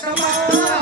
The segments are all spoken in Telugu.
Chamava,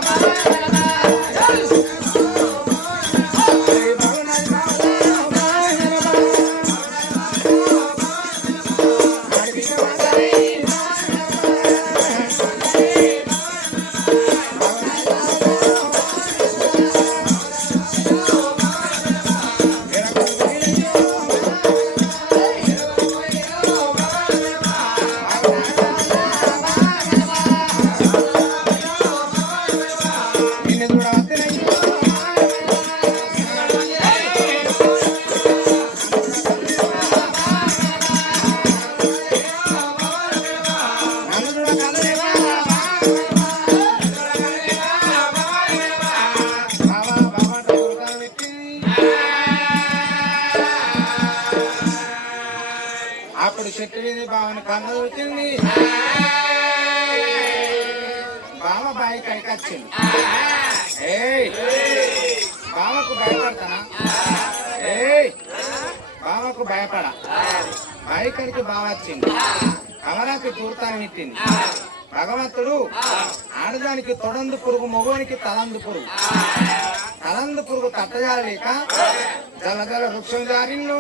అప్పుడు చెట్టు భావన బావని కన్న వచ్చింది బావ బాయి వచ్చింది ఏయ్ బావకు భయపడతానా? ఏయ్ బావకు భయపడ. బాయికడికి బావ వచ్చింది కమలాకి దూరతాన్ని నెట్టింది భగవంతుడు ఆడదానికి తొడందు పురుగు మగవానికి తలందు పురుగు. తలందు పురుగు తట్టజాలలేక జల జల వృక్షం జారిన్ను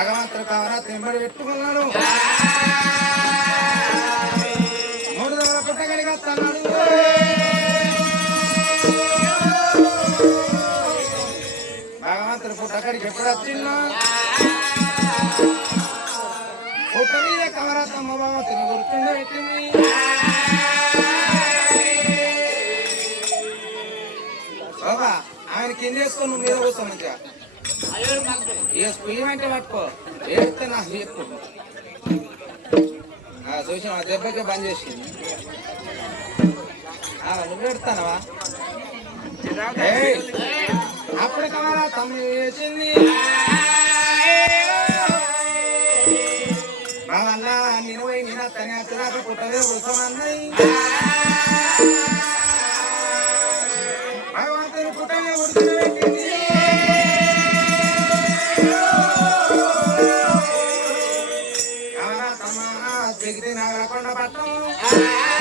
రాగమాత్ర కావరా తెంబడి పెట్టుకున్నాడు. మూడు దొర పుట్టగడిగా తన్నాడు. భగవంతుడు పుట్టగడికి ఎప్పుడు వచ్చిందో? పుట్ట మీద కవరా తమ్మ భగవంతుని గుర్తుండే పెట్టింది బాబా ఆయన కింద వేసుకొని నువ్వు మీద కూర్చో మంచిగా. ఏమంటే పట్టుకో. వేస్తే నాకు చెప్పు చూసిన దెబ్బకే బంద్ చేసింది. నువ్వు పెడతానవా? అప్పుడు కావాలా? తమ్ముడు వేసింది బావల్ల నేను పోయి నిన్న తన పుట్టలే కూర్చోమన్నాయి Ah!